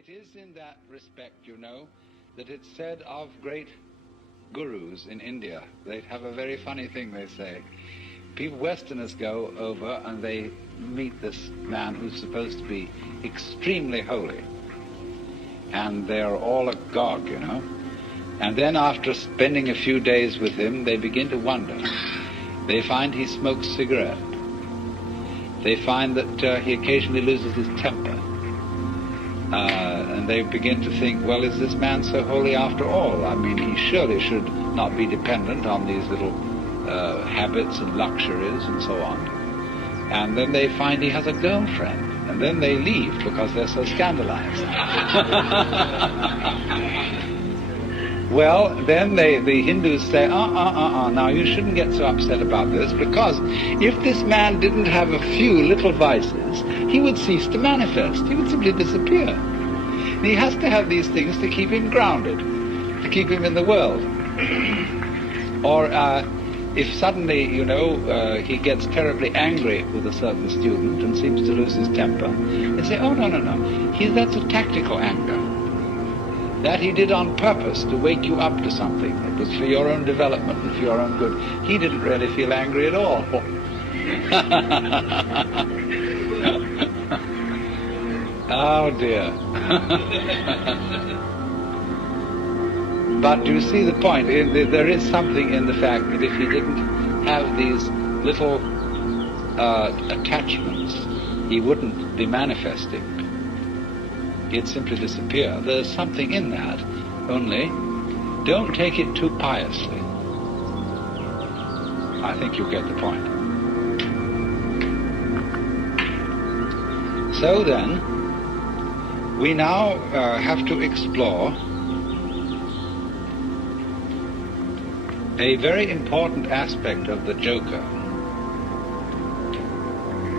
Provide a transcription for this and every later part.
It is in that respect, you know, that it's said of great gurus in India. They have a very funny thing they say. People, Westerners go over and they meet this man who's supposed to be extremely holy. And they're all agog, you know. And then after spending a few days with him, they begin to wonder. They find he smokes cigarette. They find that he occasionally loses his temper. And they begin to think, well, is this man so holy after all? I mean, he surely should not be dependent on these little habits and luxuries and so on. And then they find he has a girlfriend. And then they leave because they're so scandalized. Well, then the Hindus say, now you shouldn't get so upset about this, because if this man didn't have a few little vices, he would cease to manifest. He would simply disappear. And he has to have these things to keep him grounded, to keep him in the world. Or if suddenly, you know, he gets terribly angry with a certain student and seems to lose his temper, they say, oh, no, that's a tactical anger. That he did on purpose to wake you up to something. It was for your own development and for your own good. He didn't really feel angry at all. Oh dear. But you see the point. There is something in the fact that if he didn't have these little attachments, he wouldn't be manifesting. He'd simply disappear. There's something in that, only don't take it too piously. I think you get the point. So then, we now have to explore a very important aspect of the Joker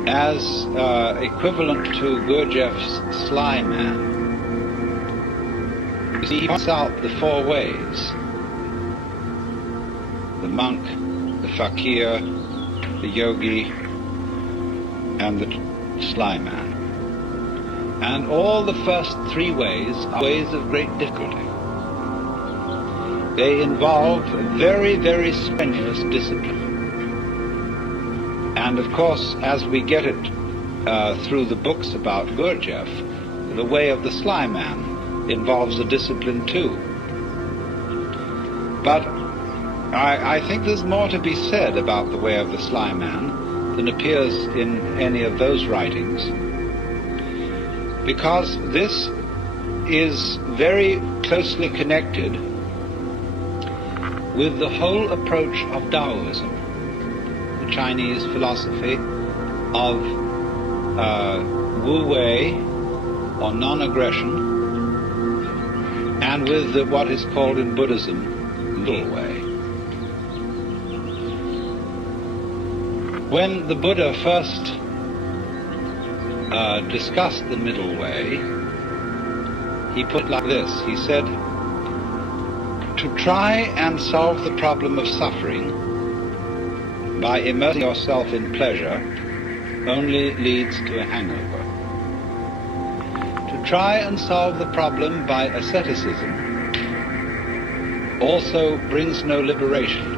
as equivalent to Gurdjieff's Sly Man. You see, he points out the four ways: the monk, the fakir, the yogi, and the Sly Man. And all the first three ways are ways of great difficulty. They involve very, very strenuous discipline. And of course, as we get it through the books about Gurdjieff, the way of the Sly Man involves a discipline too. But I think there's more to be said about the way of the Sly Man than appears in any of those writings, because this is very closely connected with the whole approach of Taoism, Chinese philosophy of Wu Wei, or non-aggression, and with what is called in Buddhism Middle Way. When the Buddha first discussed the Middle Way, he put it like this. He said, to try and solve the problem of suffering by immersing yourself in pleasure only leads to a hangover. To try and solve the problem by asceticism also brings no liberation.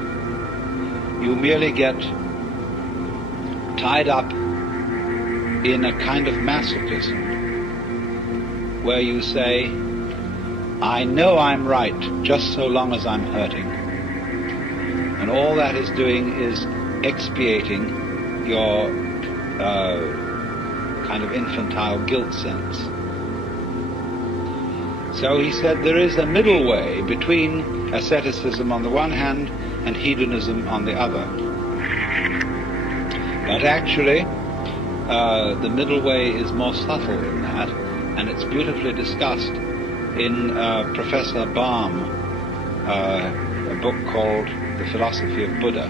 You merely get tied up in a kind of masochism where you say, I know I'm right just so long as I'm hurting. And all that is doing is expiating your kind of infantile guilt sense. So he said there is a middle way between asceticism on the one hand and hedonism on the other. But actually, the middle way is more subtle than that, and it's beautifully discussed in Professor Baum, a book called The Philosophy of Buddha.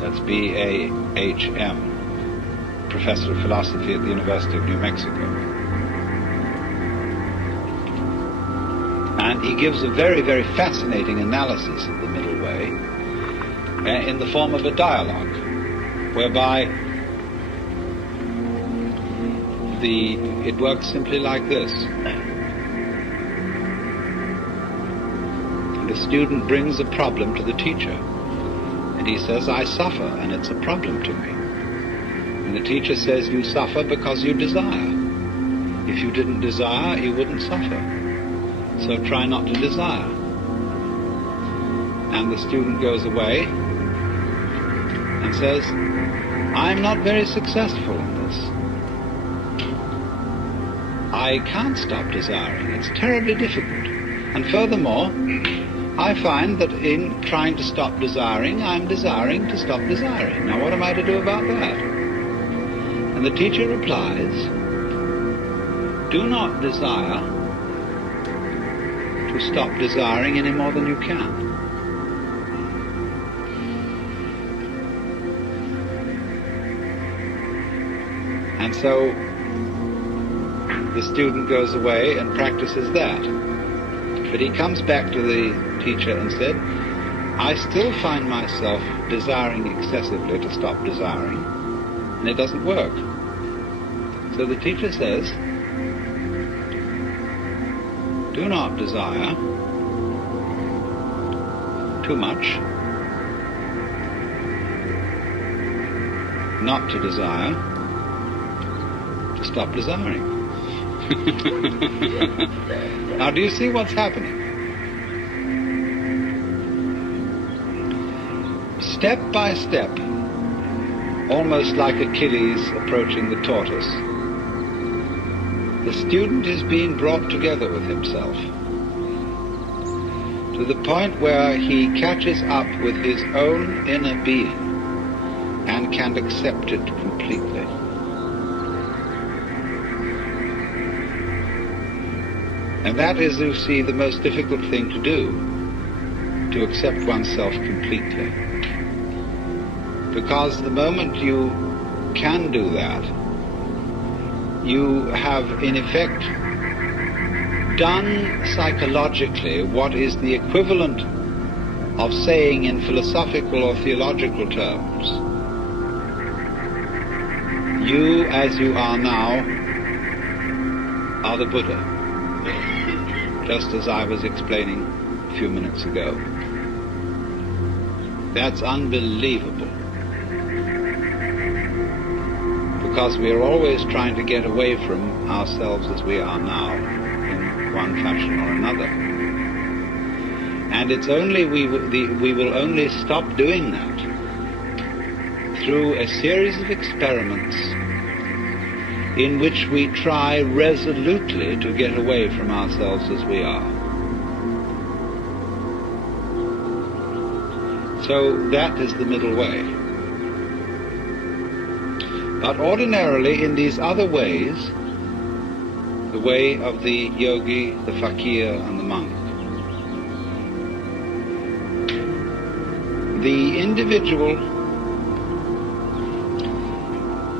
That's B-A-H-M, Professor of Philosophy at the University of New Mexico. And he gives a very, very fascinating analysis of the middle way in the form of a dialogue, whereby it works simply like this. The student brings a problem to the teacher, and he says, I suffer, and it's a problem to me. And the teacher says, you suffer because you desire. If you didn't desire, you wouldn't suffer. So try not to desire. And the student goes away and says, I'm not very successful in this. I can't stop desiring. It's terribly difficult. And furthermore, I find that in trying to stop desiring, I'm desiring to stop desiring. Now what am I to do about that? And the teacher replies, do not desire to stop desiring any more than you can. And so the student goes away and practices that. But he comes back to the teacher and said, I still find myself desiring excessively to stop desiring, and it doesn't work. So the teacher says, do not desire too much, not to desire, to stop desiring. Now, do you see what's happening? Step by step, almost like Achilles approaching the tortoise, the student is being brought together with himself to the point where he catches up with his own inner being and can accept it completely. And that is, you see, the most difficult thing to do, to accept oneself completely. Because the moment you can do that, you have in effect done psychologically what is the equivalent of saying in philosophical or theological terms, you as you are now are the Buddha. Just as I was explaining a few minutes ago. That's unbelievable. Because we are always trying to get away from ourselves as we are now, in one fashion or another. And it's only we will only stop doing that through a series of experiments in which we try resolutely to get away from ourselves as we are. So that is the middle way. But ordinarily in these other ways, the way of the yogi, the fakir, and the monk, the individual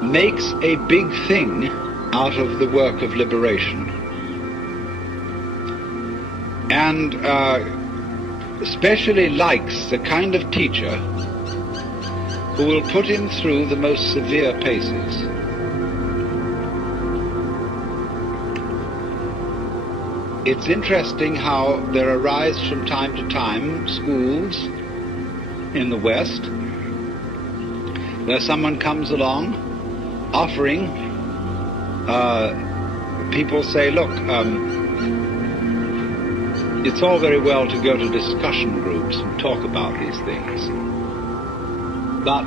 makes a big thing out of the work of liberation, and especially likes the kind of teacher who will put him through the most severe paces. It's interesting how there arise from time to time schools in the West where someone comes along offering, people say, look, it's all very well to go to discussion groups and talk about these things, but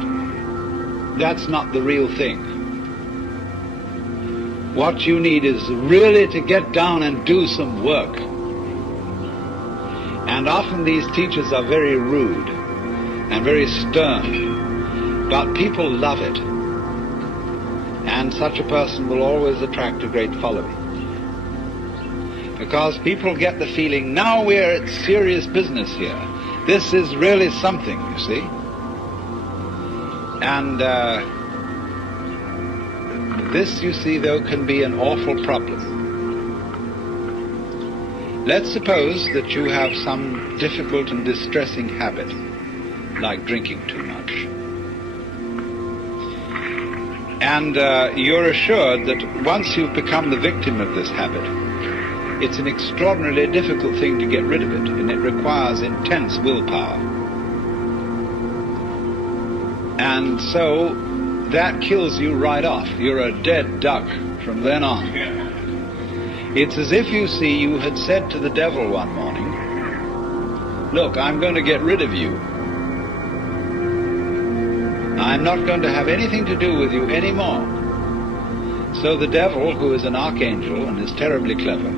that's not the real thing. What you need is really to get down and do some work. And often these teachers are very rude and very stern, but people love it. And such a person will always attract a great following. Because people get the feeling, now we're at serious business here. This is really something, you see. And this, you see, though, can be an awful problem. Let's suppose that you have some difficult and distressing habit, like drinking too much. And you're assured that once you've become the victim of this habit, it's an extraordinarily difficult thing to get rid of it, and it requires intense willpower. And so that kills you right off. You're a dead duck from then on. It's as if you had said to the devil one morning, "Look, I'm going to get rid of you. I'm not going to have anything to do with you anymore." So the devil, who is an archangel and is terribly clever,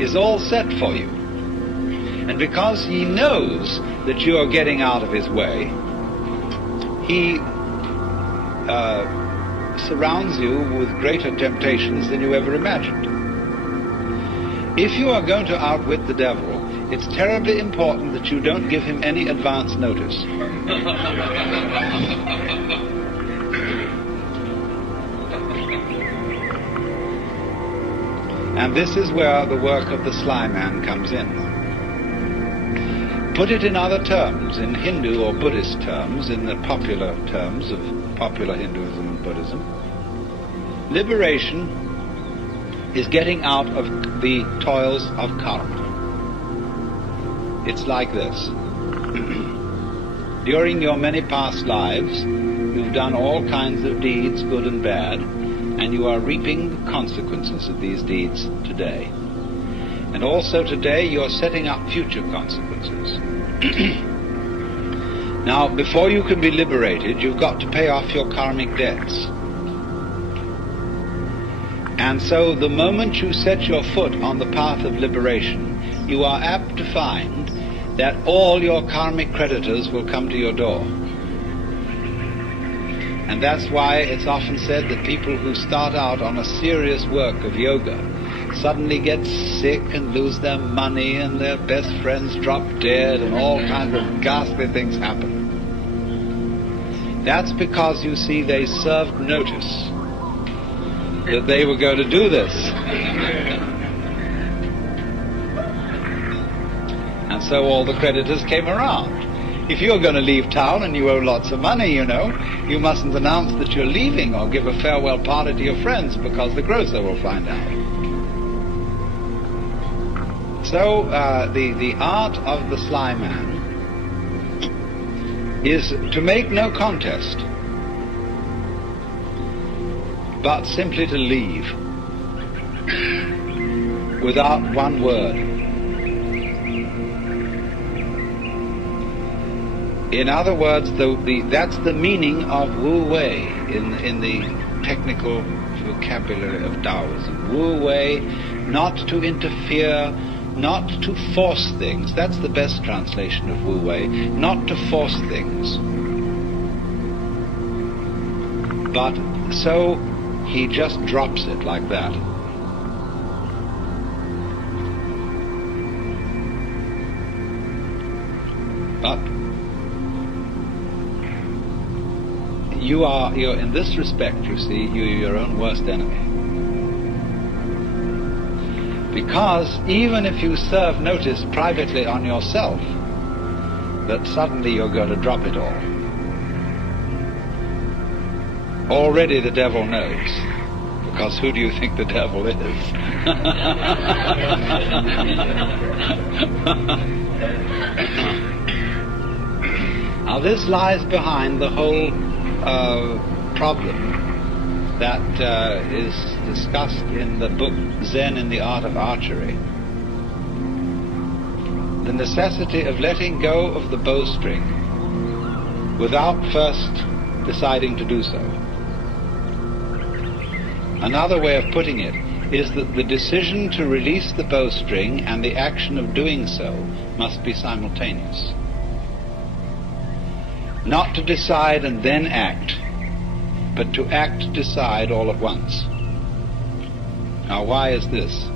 is all set for you. And because he knows that you are getting out of his way, he surrounds you with greater temptations than you ever imagined. If you are going to outwit the devil, it's terribly important that you don't give him any advance notice. And this is where the work of the sly man comes in. Put it in other terms, in Hindu or Buddhist terms, in the popular terms of popular Hinduism and Buddhism. Liberation is getting out of the toils of karma. It's like this. During your many past lives, you've done all kinds of deeds, good and bad, and you are reaping the consequences of these deeds today. And also today you're setting up future consequences. Now, before you can be liberated, you've got to pay off your karmic debts. And so the moment you set your foot on the path of liberation, you are apt to find that all your karmic creditors will come to your door. And that's why it's often said that people who start out on a serious work of yoga suddenly get sick and lose their money and their best friends drop dead and all kinds of ghastly things happen. That's because, you see, they served notice that they were going to do this. And so all the creditors came around. If you're going to leave town and you owe lots of money, you mustn't announce that you're leaving or give a farewell party to your friends, because the grocer will find out. So the art of the sly man is to make no contest, but simply to leave without one word. In other words, that's the meaning of Wu Wei in the technical vocabulary of Taoism. Wu Wei, not to interfere, not to force things. That's the best translation of Wu Wei. Not to force things. But so he just drops it like that. But you're in this respect, you see, you're your own worst enemy. Because even if you serve notice privately on yourself that suddenly you're going to drop it all, already the devil knows. Because who do you think the devil is? Now this lies behind the whole problem that is discussed in the book Zen in the Art of Archery. The necessity of letting go of the bowstring without first deciding to do so. Another way of putting it is that the decision to release the bowstring and the action of doing so must be simultaneous. Not to decide and then act, but to act, decide all at once. Now, why is this?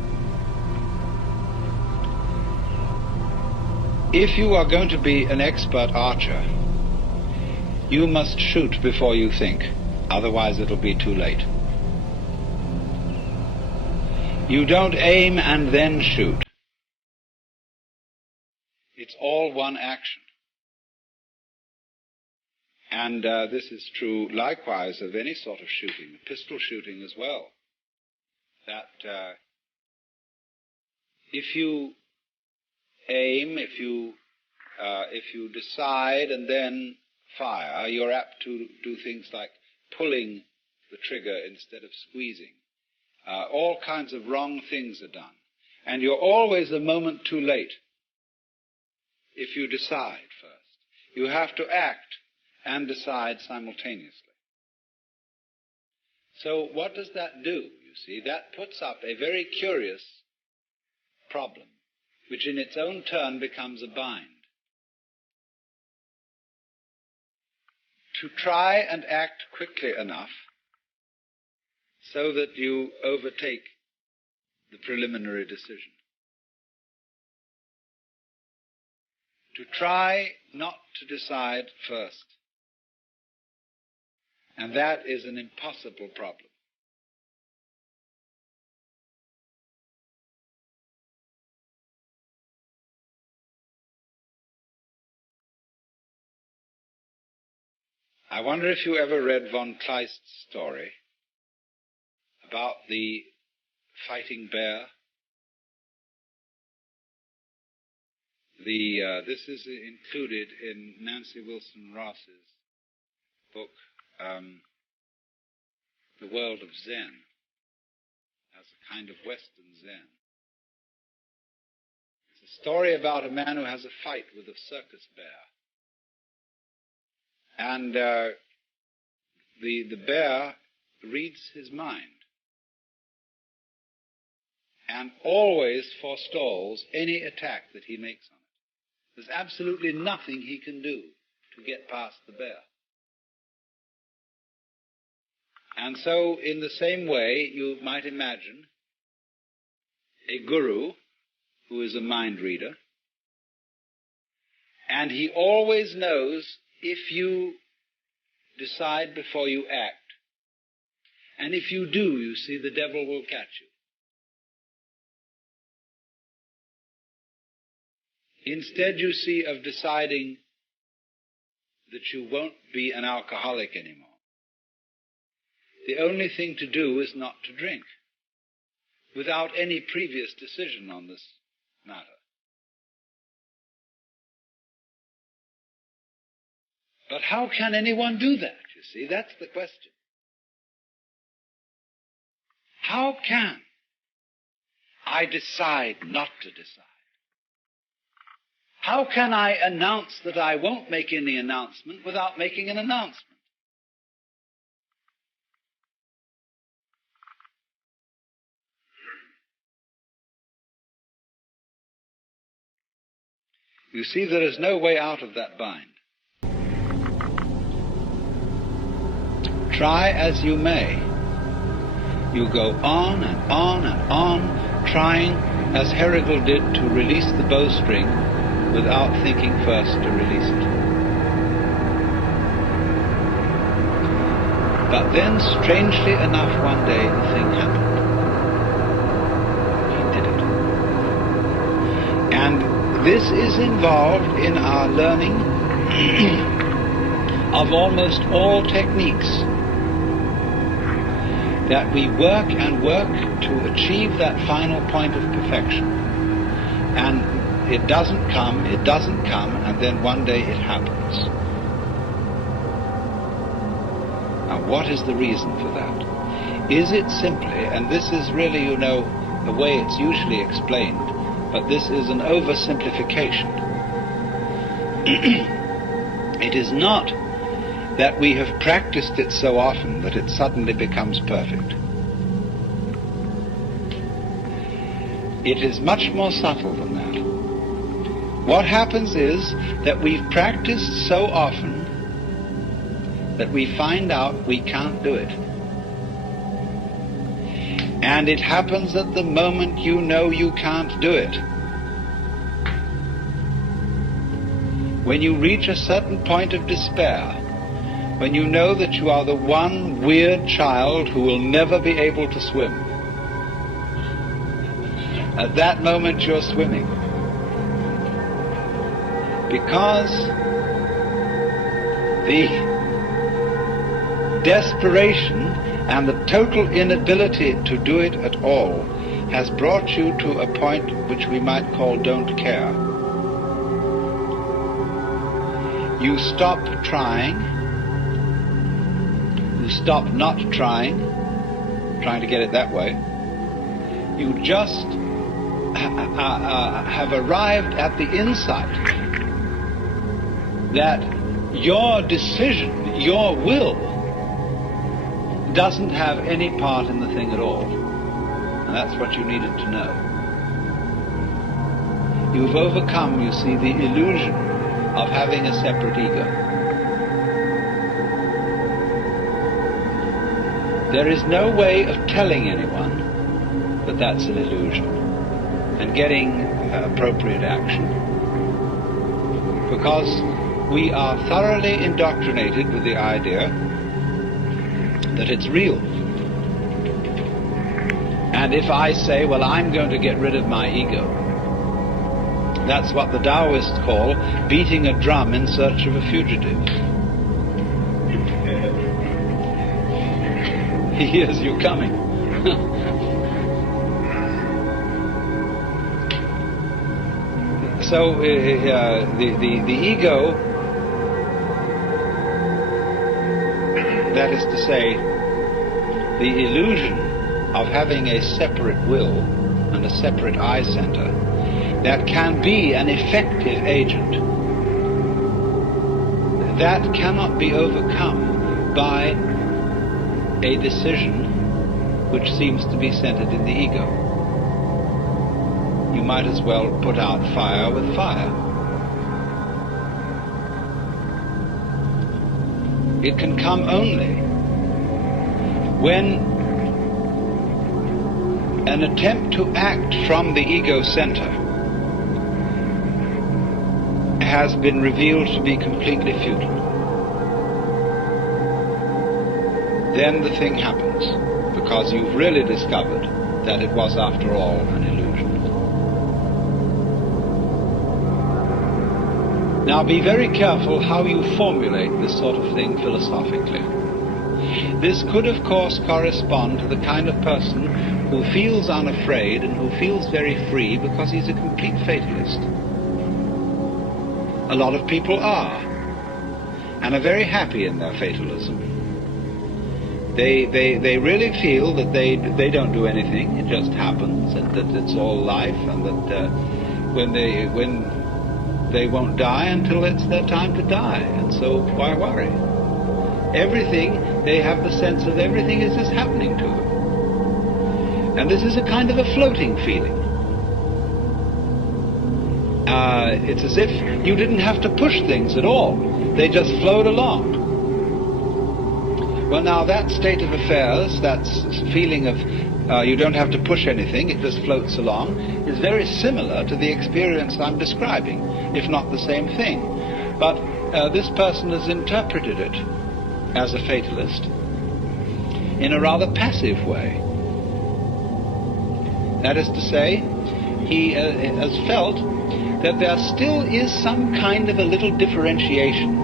If you are going to be an expert archer, you must shoot before you think, otherwise it'll be too late. You don't aim and then shoot. It's all one action. And this is true likewise of any sort of shooting, pistol shooting as well. That if you aim, if you decide and then fire, you're apt to do things like pulling the trigger instead of squeezing. All kinds of wrong things are done. And you're always a moment too late if you decide first. You have to act and decide simultaneously. So what does that do, you see? That puts up a very curious problem, which in its own turn becomes a bind. To try and act quickly enough so that you overtake the preliminary decision. To try not to decide first. And that is an impossible problem. I wonder if you ever read von Kleist's story about the fighting bear. This is included in Nancy Wilson Ross's book, The World of Zen, as a kind of Western Zen. It's a story about a man who has a fight with a circus bear. And the bear reads his mind and always forestalls any attack that he makes on it. There's absolutely nothing he can do to get past the bear. And so, in the same way, you might imagine a guru who is a mind reader, and he always knows if you decide before you act. And if you do, you see, the devil will catch you. Instead, you see, of deciding that you won't be an alcoholic anymore, the only thing to do is not to drink, without any previous decision on this matter. But how can anyone do that, you see? That's the question. How can I decide not to decide? How can I announce that I won't make any announcement without making an announcement? You see, there is no way out of that bind. Try as you may, you go on and on and on, trying, as Herrigal did, to release the bowstring without thinking first to release it. But then, strangely enough, one day the thing happened. He did it. And this is involved in our learning of almost all techniques, that we work and work to achieve that final point of perfection. And it doesn't come, and then one day it happens. Now, what is the reason for that? Is it simply, and this is really, you know, the way it's usually explained, but this is an oversimplification. It is not that we have practiced it so often that it suddenly becomes perfect. It is much more subtle than that. What happens is that we've practiced so often that we find out we can't do it. And it happens at the moment you know you can't do it. When you reach a certain point of despair, when you know that you are the one weird child who will never be able to swim, at that moment you're swimming. Because desperation and the total inability to do it at all has brought you to a point which we might call don't care. You stop trying, you stop not trying to get it that way. You just have arrived at the insight that your decision, your will, doesn't have any part in the thing at all. And that's what you needed to know. You've overcome, you see, the illusion of having a separate ego. There is no way of telling anyone that that's an illusion and getting appropriate action, because we are thoroughly indoctrinated with the idea that it's real. And if I say, well, I'm going to get rid of my ego, that's what the Taoists call beating a drum in search of a fugitive. He hears you coming. So the ego, that is to say, the illusion of having a separate will and a separate eye center that can be an effective agent, that cannot be overcome by a decision which seems to be centered in the ego. You might as well put out fire with fire. It can come only when an attempt to act from the ego center has been revealed to be completely futile. Then the thing happens, because you've really discovered that it was, after all, an illusion. Now be very careful how you formulate this sort of thing philosophically. This could, of course, correspond to the kind of person who feels unafraid and who feels very free because he's a complete fatalist. A lot of people are, and are very happy in their fatalism. They really feel that they don't do anything, it just happens, and that it's all life, and that when they won't die until it's their time to die, and so why worry? Everything, they have the sense of everything is just happening to them. And this is a kind of a floating feeling. It's as if you didn't have to push things at all. They just flowed along. Well, now that state of affairs, that feeling of you don't have to push anything, it just floats along, is very similar to the experience I'm describing, if not the same thing. But this person has interpreted it as a fatalist in a rather passive way. That is to say, he has felt that there still is some kind of a little differentiation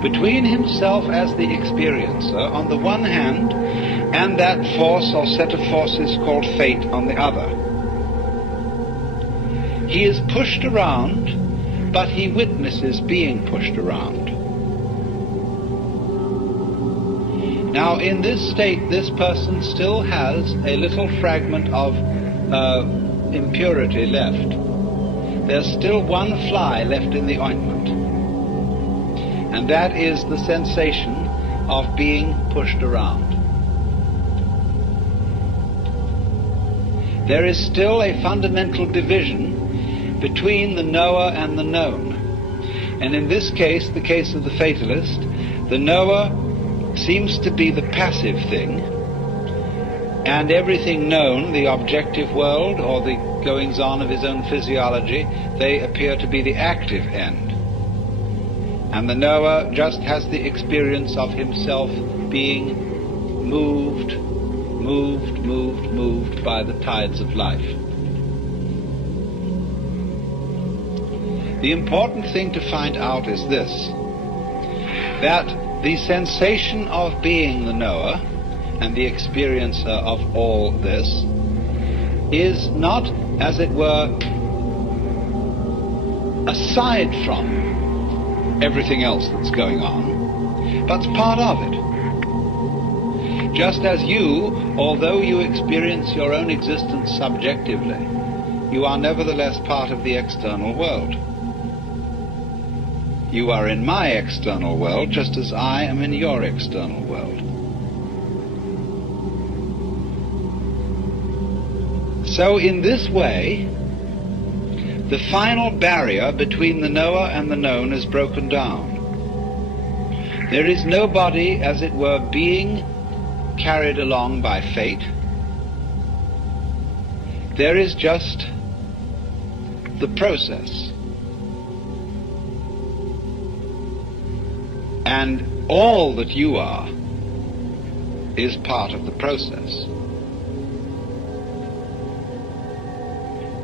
between himself as the experiencer on the one hand and that force or set of forces called fate on the other. He is pushed around, but he witnesses being pushed around. Now in this state, this person still has a little fragment of impurity left. There's still one fly left in the ointment. And that is the sensation of being pushed around. There is still a fundamental division between the knower and the known. And in this case, the case of the fatalist, the knower seems to be the passive thing, and everything known, the objective world or the goings-on of his own physiology, they appear to be the active end. And the knower just has the experience of himself being moved by the tides of life. The important thing to find out is this, that The sensation of being the knower and the experiencer of all this is not, as it were, aside from everything else that's going on, but part of it. Just as you, although you experience your own existence subjectively, you are nevertheless part of the external world. You are in my external world just as I am in your external world. So in this way, the final barrier between the knower and the known is broken down. There is nobody, as it were, being carried along by fate. There is just the process. And all that you are is part of the process.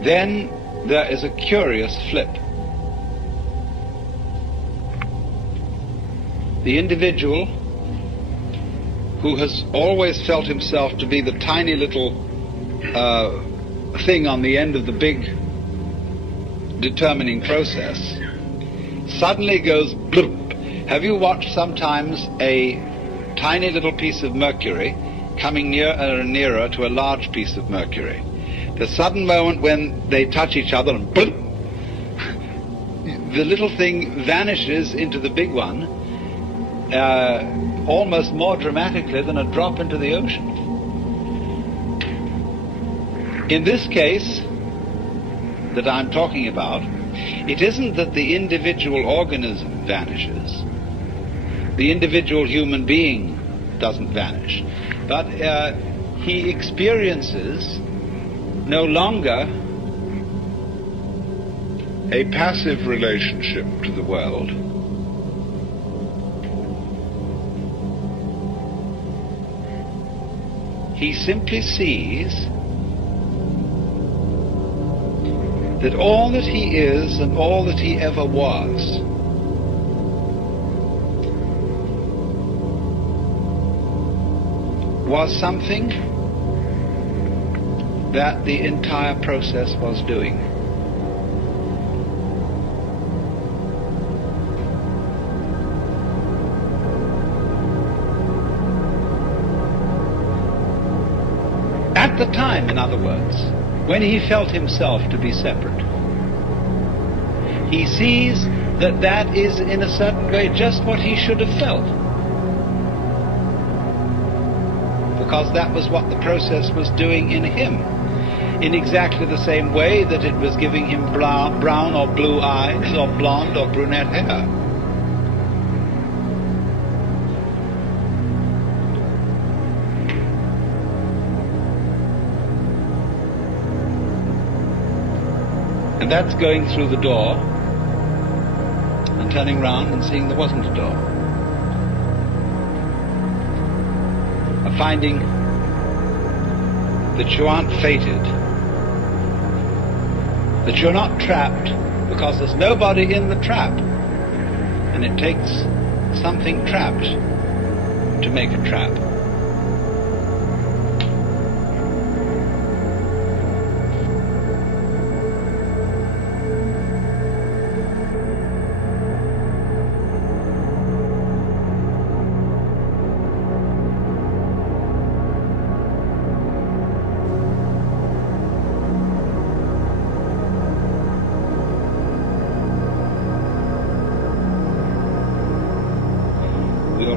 Then there is a curious flip. The individual who has always felt himself to be the tiny little thing on the end of the big determining process suddenly goes bloop. Have you watched sometimes a tiny little piece of mercury coming nearer and nearer to a large piece of mercury? The sudden moment when they touch each other and boom, the little thing vanishes into the big one, almost more dramatically than a drop into the ocean. In this case that I'm talking about, it isn't that the individual organism vanishes. The individual human being doesn't vanish, but he experiences no longer a passive relationship to the world, he simply sees that all that he is and all that he ever was something that the entire process was doing. At the time, in other words, when he felt himself to be separate, he sees that that is in a certain way just what he should have felt, because that was what the process was doing in him, in exactly the same way that it was giving him brown or blue eyes or blonde or brunette hair. And that's going through the door and turning round and seeing there wasn't a door. Of finding that you aren't fated, that you're not trapped, because there's nobody in the trap, and it takes something trapped to make a trap.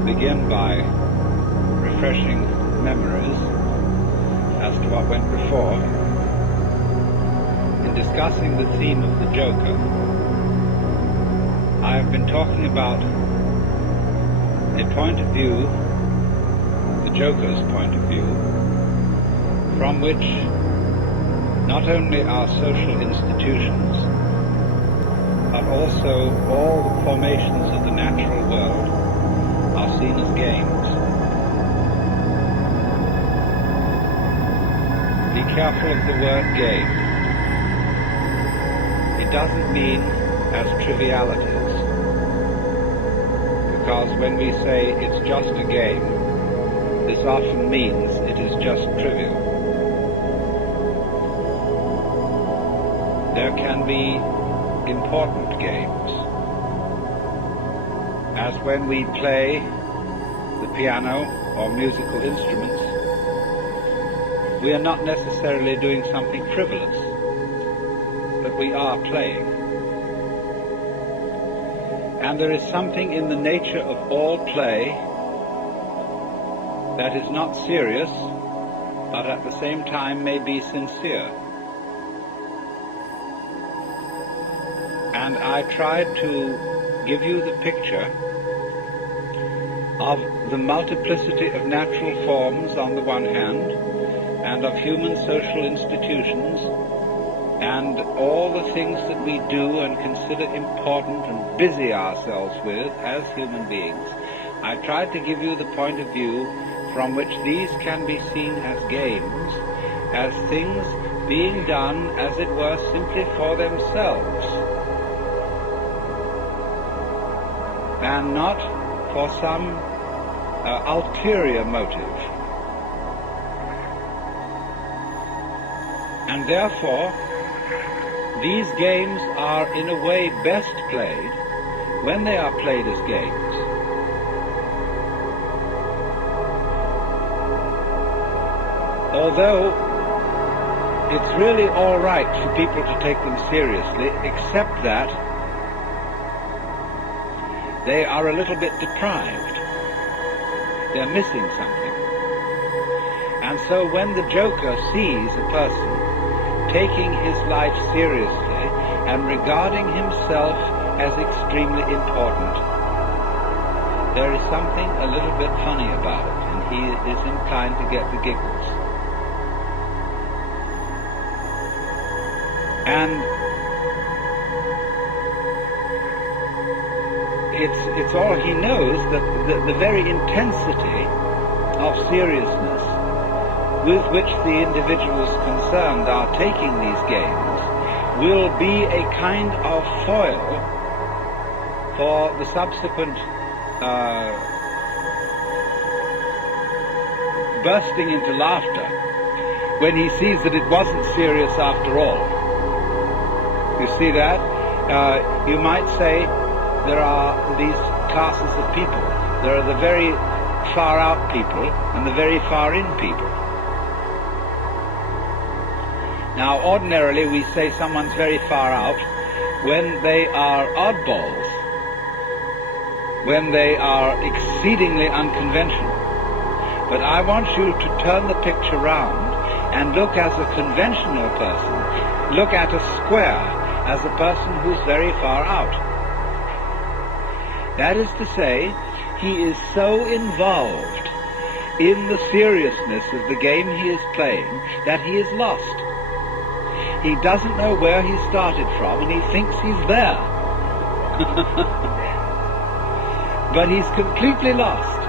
Begin by refreshing memories as to what went before in discussing the theme of the Joker. I have been talking about a point of view, the Joker's point of view, from which not only our social institutions but also all the formations of the natural world are seen as games. Be careful of the word game. It doesn't mean as trivialities, because when we say it's just a game, this often means it is just trivial. There can be important games, as when we play the piano or musical instruments. We are not necessarily doing something frivolous, but we are playing. And there is something in the nature of all play that is not serious, but at the same time may be sincere. And I tried to give you the picture of the multiplicity of natural forms on the one hand, and of human social institutions, and all the things that we do and consider important and busy ourselves with as human beings. I tried to give you the point of view from which these can be seen as games, as things being done, as it were, simply for themselves, and not for some ulterior motive. And therefore, these games are in a way best played when they are played as games. Although it's really all right for people to take them seriously, except that they are a little bit deprived. They're missing something. And so when the joker sees a person taking his life seriously and regarding himself as extremely important, there is something a little bit funny about it, and he is inclined to get the giggles. And it's all he knows, that the very intensity of seriousness with which the individuals concerned are taking these games will be a kind of foil for the subsequent bursting into laughter when he sees that it wasn't serious after all. You see that? You might say there are these classes of people. There are the very far out people and the very far in people. Now, ordinarily, we say someone's very far out when they are oddballs, when they are exceedingly unconventional. But I want you to turn the picture round and look as a conventional person, look at a square as a person who's very far out. That is to say, he is so involved in the seriousness of the game he is playing that he is lost. He doesn't know where he started from, and he thinks he's there. But he's completely lost,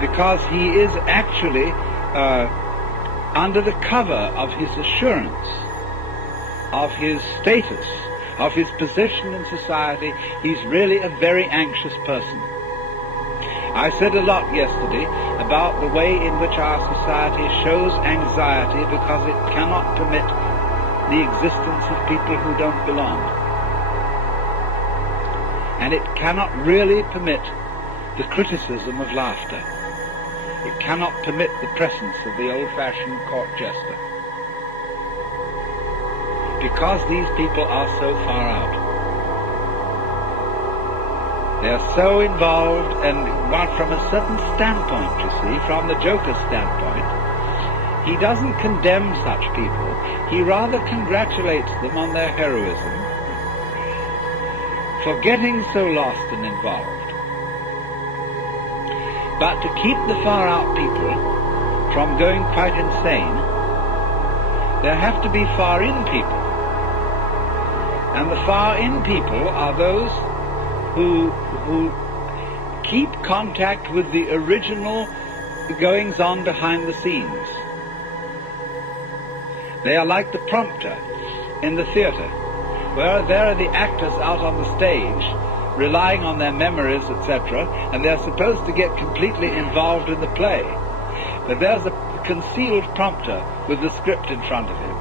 because he is actually under the cover of his assurance, of his status, of his position in society. He's really a very anxious person. I said a lot yesterday about the way in which our society shows anxiety because it cannot permit the existence of people who don't belong. And it cannot really permit the criticism of laughter. It cannot permit the presence of the old-fashioned court jester. Because these people are so far out. They're so involved, and from a certain standpoint, you see, from the Joker's standpoint, he doesn't condemn such people. He rather congratulates them on their heroism for getting so lost and involved. But to keep the far out people from going quite insane, there have to be far in people. And the far in people are those who keep contact with the original goings-on behind the scenes. They are like the prompter in the theater, where there are the actors out on the stage relying on their memories, etc., and they're supposed to get completely involved in the play. But there's a concealed prompter with the script in front of him.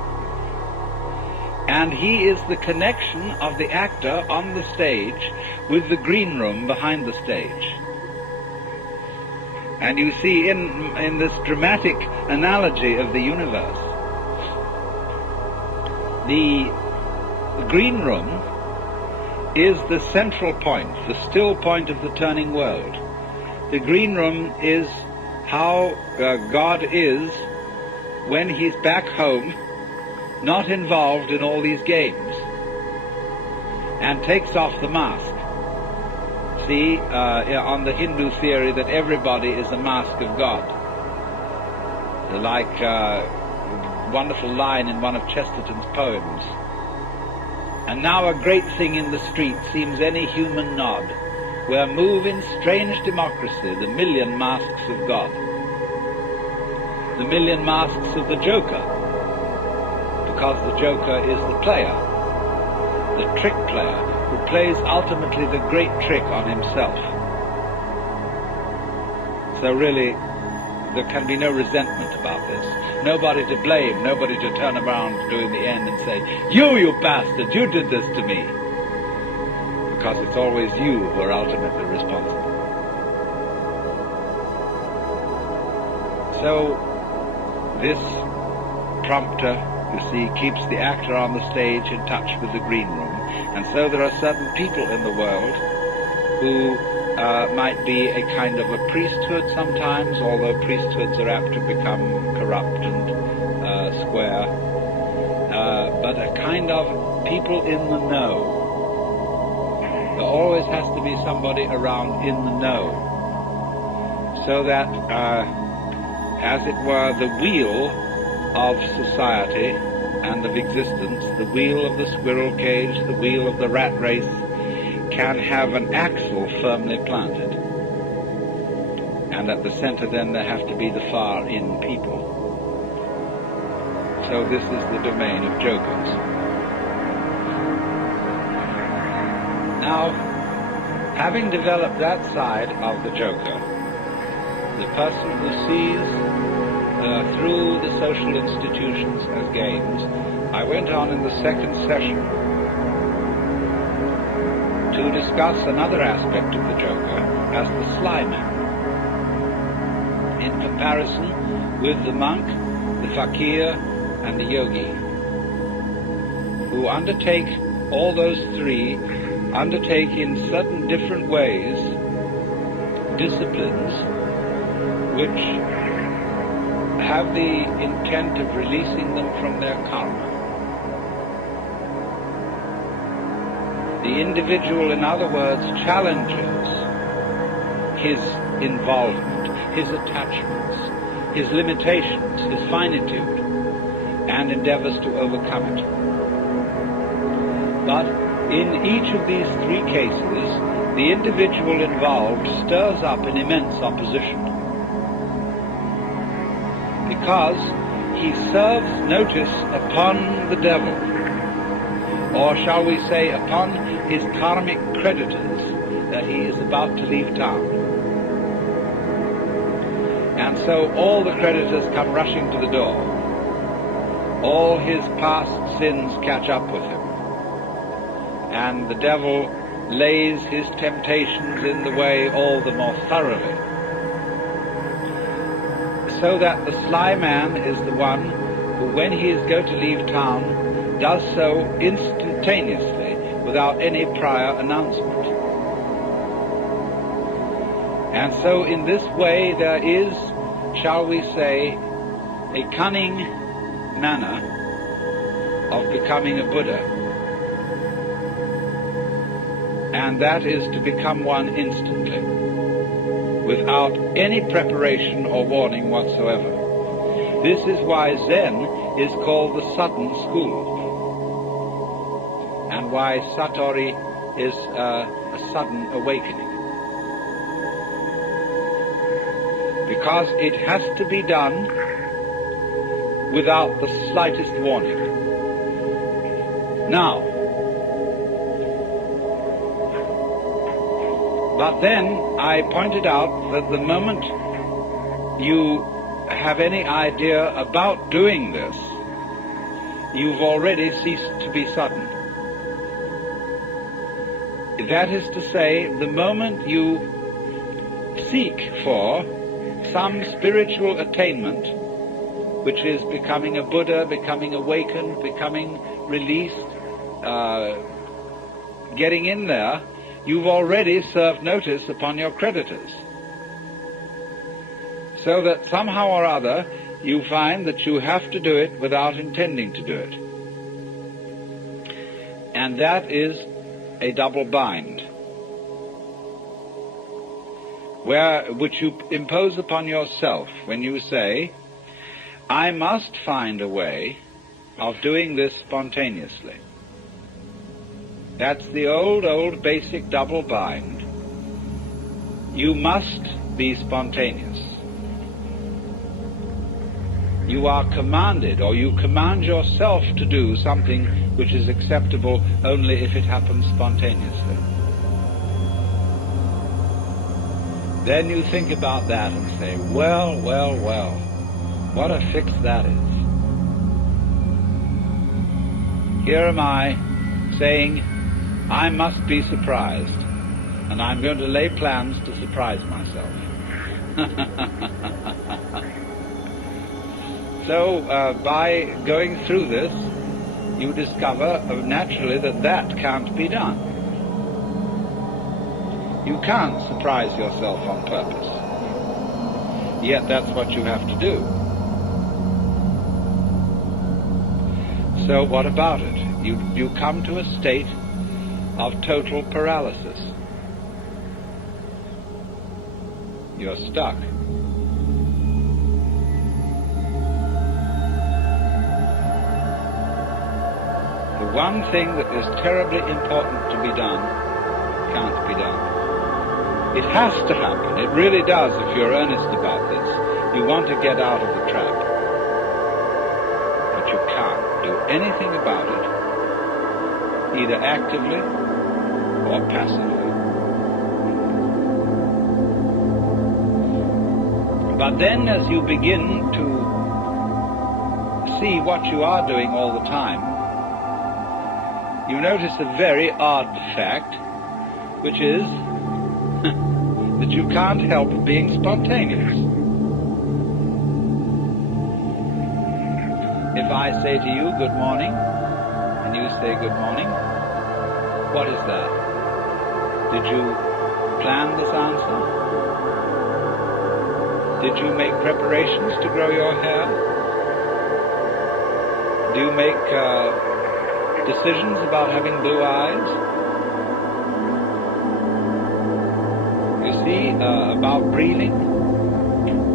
And he is the connection of the actor on the stage with the green room behind the stage. And you see in this dramatic analogy of the universe, the green room is the central point, the still point of the turning world. The green room is how God is when he's back home, not involved in all these games, and takes off the mask. See, on the Hindu theory that everybody is a mask of God. Like a wonderful line in one of Chesterton's poems. And now a great thing in the street seems any human nod, where move in strange democracy the million masks of God. The million masks of the Joker, because the Joker is the player, the trick player, who plays ultimately the great trick on himself. So really, there can be no resentment about this. Nobody to blame, nobody to turn around during the end and say, you bastard, you did this to me. Because it's always you who are ultimately responsible. So, this prompter, you see, keeps the actor on the stage in touch with the green room. And so there are certain people in the world who might be a kind of a priesthood sometimes, although priesthoods are apt to become corrupt and square, but a kind of people in the know. There always has to be somebody around in the know, so that, as it were, the wheel of society and of existence, the wheel of the squirrel cage, the wheel of the rat race, can have an axle firmly planted. And at the center then there have to be the far-in people. So this is the domain of jokers. Now, having developed that side of the joker, the person who sees through the social institutions as games, I went on in the second session to discuss another aspect of the joker as the sly man, in comparison with the monk, the fakir, and the yogi, who undertake, all those three, undertake in certain different ways disciplines which have the intent of releasing them from their karma. The individual, in other words, challenges his involvement, his attachments, his limitations, his finitude, and endeavors to overcome it. But in each of these three cases, the individual involved stirs up an immense opposition, because he serves notice upon the devil, or shall we say upon his karmic creditors, that he is about to leave town. And so all the creditors come rushing to the door. All his past sins catch up with him. And the devil lays his temptations in the way all the more thoroughly. So that the sly man is the one who, when he is going to leave town, does so instantaneously without any prior announcement. And so in this way there is, shall we say, a cunning manner of becoming a Buddha. And that is to become one instantly, without any preparation or warning whatsoever. This is why Zen is called the sudden school, and why Satori is a sudden awakening. Because it has to be done without the slightest warning. Now, But then I pointed out that the moment you have any idea about doing this, you've already ceased to be sudden. That is to say, the moment you seek for some spiritual attainment, which is becoming a Buddha, becoming awakened, becoming released, getting in there, you've already served notice upon your creditors. So that somehow or other you find that you have to do it without intending to do it. And that is a double bind, which you impose upon yourself when you say, I must find a way of doing this spontaneously. That's the old basic double bind. You must be spontaneous. You are commanded, or you command yourself to do something which is acceptable only if it happens spontaneously. Then you think about that and say, well, what a fix that is. Here am I saying, I must be surprised, and I'm going to lay plans to surprise myself. So by going through this, you discover naturally that can't be done. You can't surprise yourself on purpose. Yet that's what you have to do. So what about it? You come to a state of total paralysis. You're stuck. The one thing that is terribly important to be done can't be done. It has to happen. It really does if you're earnest about this. You want to get out of the trap. But you can't do anything about it, either actively or passively. But then as you begin to see what you are doing all the time, you notice a very odd fact, which is that you can't help being spontaneous. If I say to you, good morning, and you say good morning, what is that? Did you plan this answer? Did you make preparations to grow your hair? Do you make decisions about having blue eyes? You see, about breathing?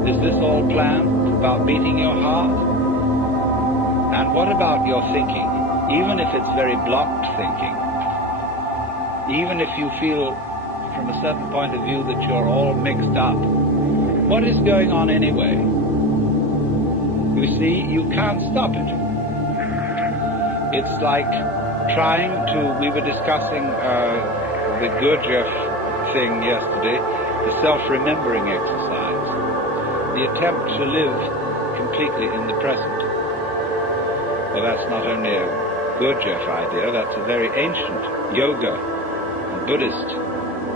Is this all planned? About beating your heart? And what about your thinking? Even if it's very blocked thinking, even if you feel from a certain point of view that you're all mixed up, what is going on anyway? You see, you can't stop it. It's like trying to, we were discussing the Gurdjieff thing yesterday, the self-remembering exercise, the attempt to live completely in the present. Well, that's not only a Gurdjieff idea, that's a very ancient yoga and Buddhist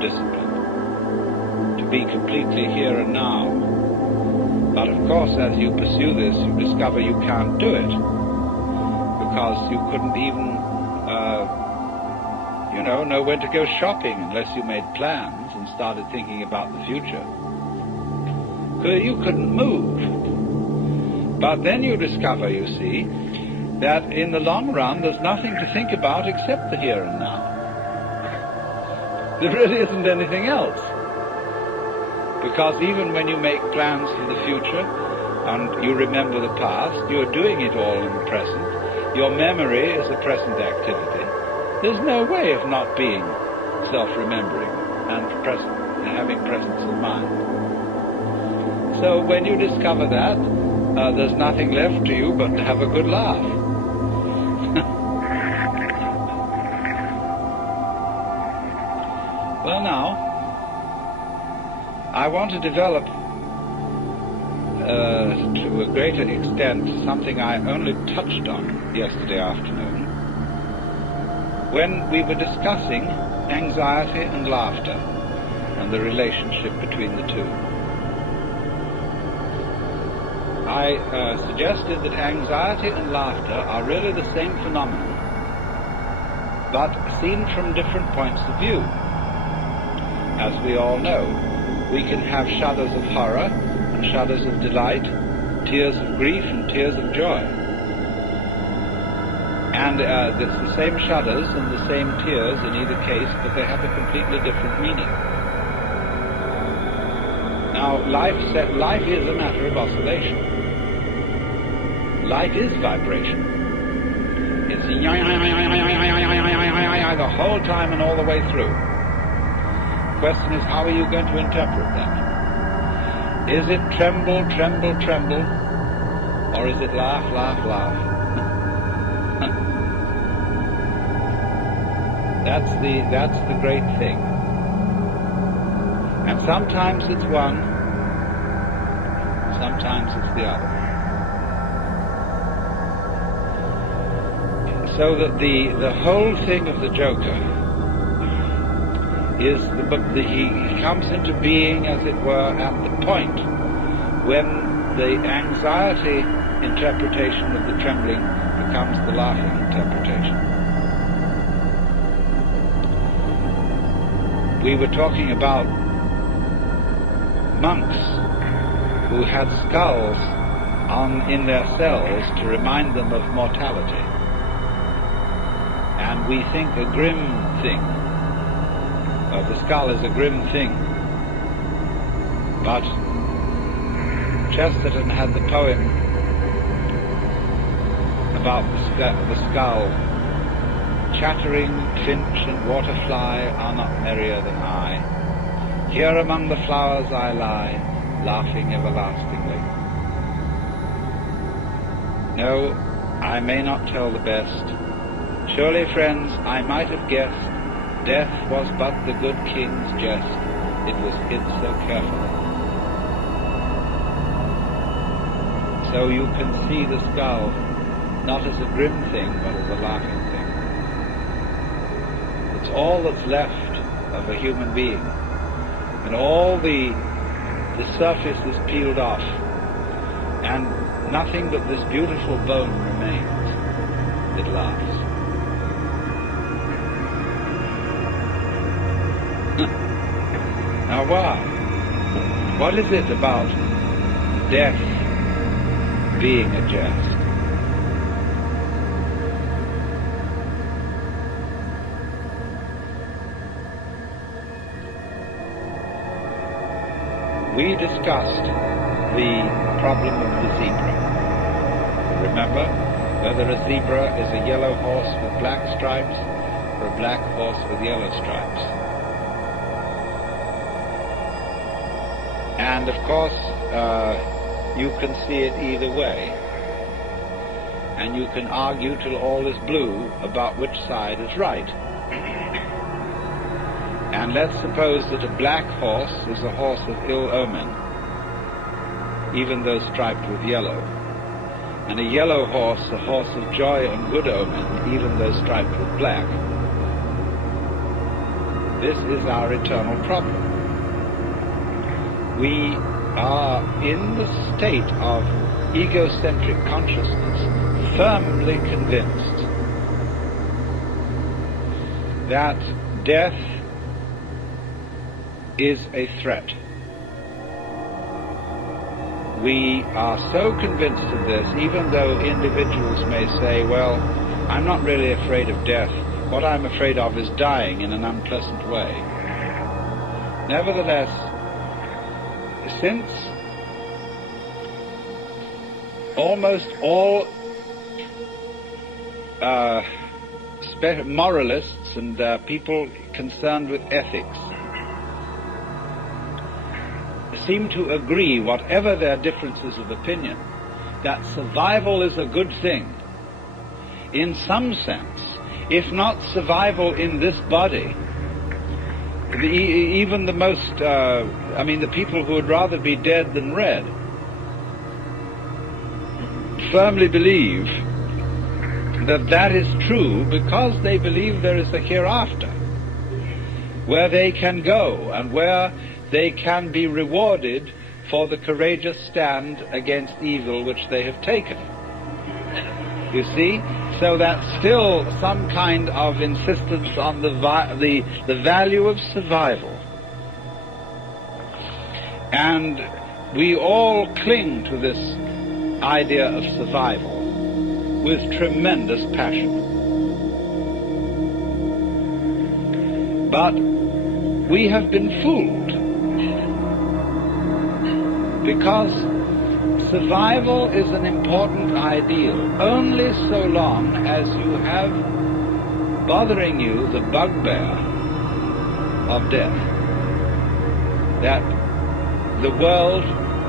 discipline, to be completely here and now. But of course, as you pursue this, you discover you can't do it, because you couldn't even, know when to go shopping unless you made plans and started thinking about the future. You couldn't move. But then you discover, you see, that in the long run there's nothing to think about except the here and now. There really isn't anything else. Because even when you make plans for the future and you remember the past, you're doing it all in the present. Your memory is a present activity. There's no way of not being self-remembering and present, having presence of mind. So when you discover that, there's nothing left to you but to have a good laugh. Well now, I want to develop to a greater extent something I only touched on yesterday afternoon when we were discussing anxiety and laughter and the relationship between the two. I suggested that anxiety and laughter are really the same phenomenon, but seen from different points of view. As we all know, we can have shudders of horror and shudders of delight, tears of grief and tears of joy. And it's the same shudders and the same tears in either case, but they have a completely different meaning. Now, life is a matter of oscillation. Life is vibration. It's the whole time and all the way through. The question is, how are you going to interpret that? Is it tremble, tremble, tremble, or is it laugh, laugh, laugh? That's the great thing. And sometimes it's one, sometimes it's the other. So that the whole thing of the Joker is he comes into being, as it were, at the point when the anxiety interpretation of the trembling becomes the laughing interpretation. We were talking about monks who had skulls in their cells to remind them of mortality. And we think a grim thing. The skull is a grim thing. But Chesterton had the poem about the skull. Chattering finch and waterfly are not merrier than I. Here among the flowers I lie, laughing everlastingly. No, I may not tell the best. Surely, friends, I might have guessed death was but the good king's jest. It was hid so carefully. So you can see the skull not as a grim thing, but as a laughing thing. It's all that's left of a human being. And all the surface is peeled off, and nothing but this beautiful bone remains. It laughs. Now why? What is it about death being a jest? We discussed the problem of the zebra. Remember, whether a zebra is a yellow horse with black stripes or a black horse with yellow stripes. And of course, you can see it either way. And you can argue till all is blue about which side is right. And let's suppose that a black horse is a horse of ill omen, even though striped with yellow. And a yellow horse, a horse of joy and good omen, even though striped with black. This is our eternal problem. We are in the state of egocentric consciousness, firmly convinced that death is a threat. We are so convinced of this, even though individuals may say, well, I'm not really afraid of death. What I'm afraid of is dying in an unpleasant way. Nevertheless, since almost all moralists and people concerned with ethics seem to agree, whatever their differences of opinion, that survival is a good thing. In some sense, if not survival in this body, even the most, the people who would rather be dead than red, firmly believe that that is true because they believe there is a hereafter, where they can go and where they can be rewarded for the courageous stand against evil which they have taken. You see? So that's still some kind of insistence on the value of survival. And we all cling to this idea of survival with tremendous passion. But we have been fooled, because survival is an important ideal only so long as you have bothering you the bugbear of death, that the world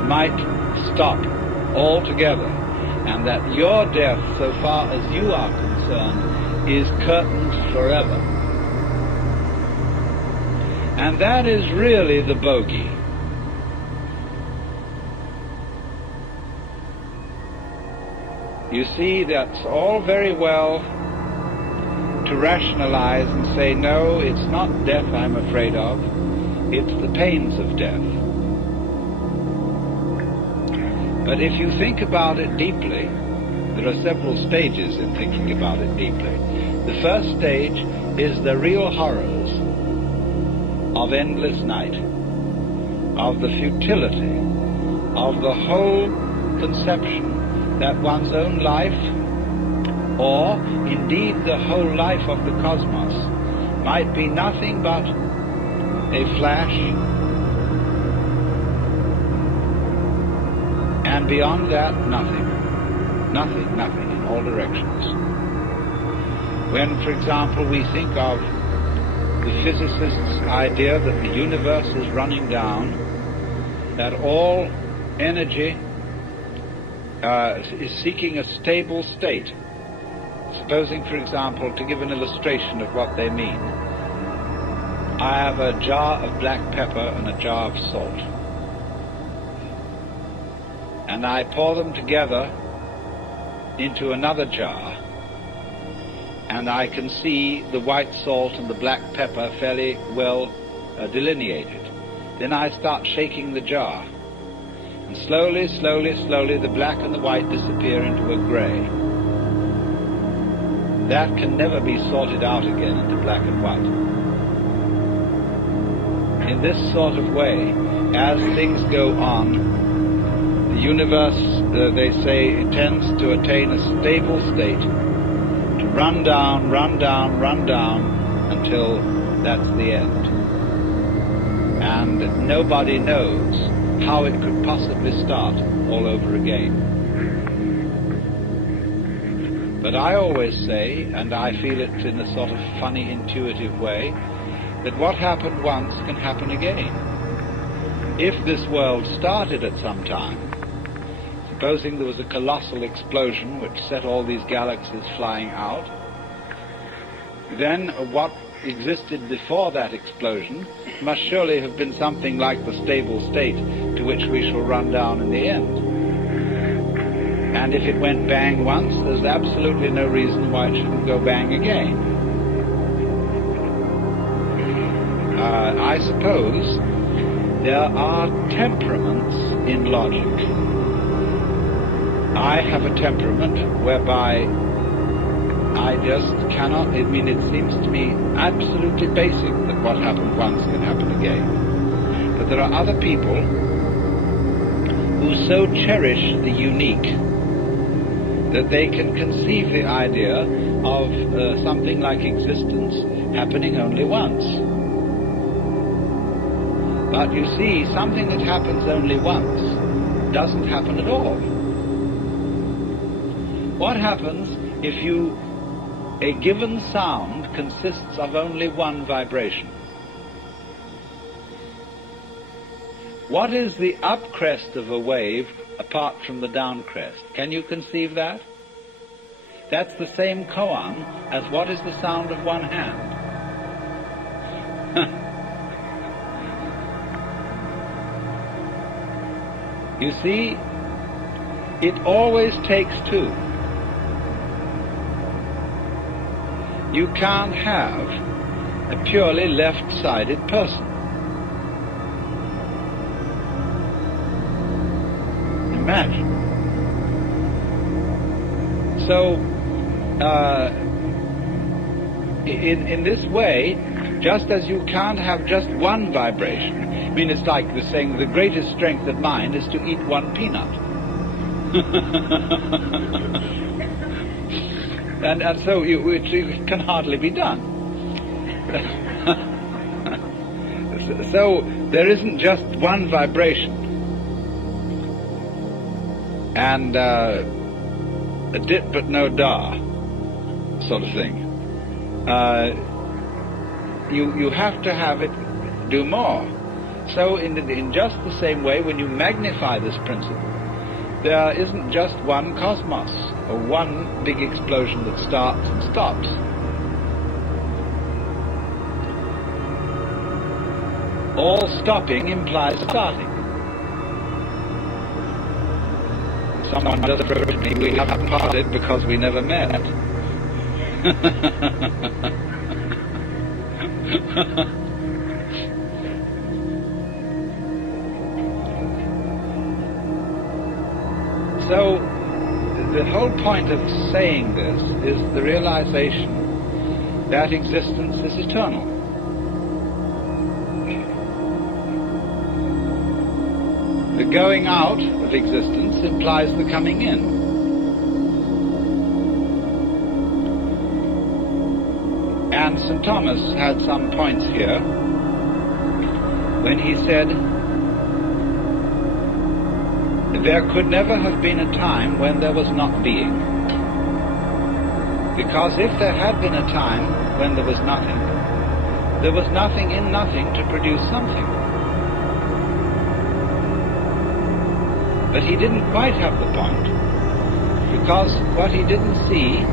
might stop altogether, and that your death, so far as you are concerned, is curtained forever. And that is really the bogey. You see, that's all very well to rationalize and say, no, it's not death I'm afraid of, it's the pains of death. But if you think about it deeply, there are several stages in thinking about it deeply. The first stage is the real horrors of endless night, of the futility, of the whole conception that one's own life, or indeed the whole life of the cosmos, might be nothing but a flash, and beyond that, nothing. Nothing in all directions. When, for example, we think of the physicist's idea that the universe is running down, that all energy is seeking a stable state. Supposing, for example, to give an illustration of what they mean, I have a jar of black pepper and a jar of salt, and I pour them together into another jar, and I can see the white salt and the black pepper fairly well delineated. Then I start shaking the jar, and slowly, the black and the white disappear into a gray. That can never be sorted out again into black and white. In this sort of way, as things go on, the universe, they say, tends to attain a stable state, to run down until that's the end. And nobody knows how it could possibly start all over again. But I always say, and I feel it in a sort of funny, intuitive way, that what happened once can happen again. If this world started at some time, supposing there was a colossal explosion which set all these galaxies flying out, then what existed before that explosion must surely have been something like the stable state to which we shall run down in the end. And if it went bang once, there's absolutely no reason why it shouldn't go bang again. I suppose there are temperaments in logic. I have a temperament whereby I just cannot, it seems to me absolutely basic that what happened once can happen again. But there are other people who so cherish the unique that they can conceive the idea of something like existence happening only once. But you see, something that happens only once doesn't happen at all. What happens if a given sound consists of only one vibration? What is the upcrest of a wave apart from the downcrest? Can you conceive that? That's the same koan as what is the sound of one hand. You see, it always takes two. You can't have a purely left-sided person. Imagine. So, in this way, just as you can't have just one vibration, I mean, it's like the saying, the greatest strength of mind is to eat one peanut. and so it can hardly be done. So there isn't just one vibration. And a dit but no da, sort of thing. You have to have it do more. So in just the same way, when you magnify this principle, there isn't just one cosmos, or one big explosion that starts and stops. All stopping implies starting. Someone just wrote to me, we haven't parted because we never met. So, the whole point of saying this is the realization that existence is eternal. The going out of existence implies the coming in. And St. Thomas had some points here when he said, there could never have been a time when there was not being. Because if there had been a time when there was nothing in nothing to produce something. But he didn't quite have the point, because what he didn't see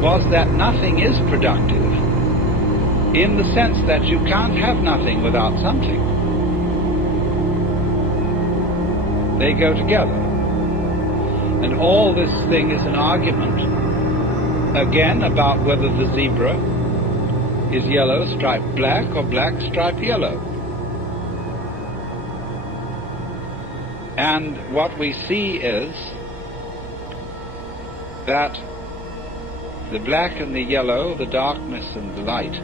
was that nothing is productive, in the sense that you can't have nothing without something. They go together. And all this thing is an argument, again, about whether the zebra is yellow striped black or black striped yellow. And what we see is that the black and the yellow, the darkness and the light,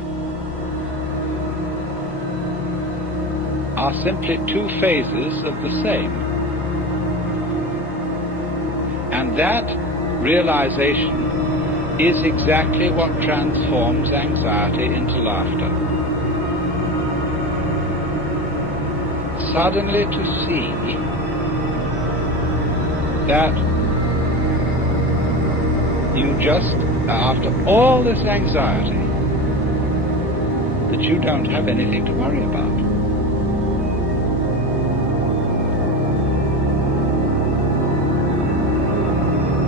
are simply two phases of the same. And that realization is exactly what transforms anxiety into laughter. Suddenly to see that you just, after all this anxiety, that you don't have anything to worry about.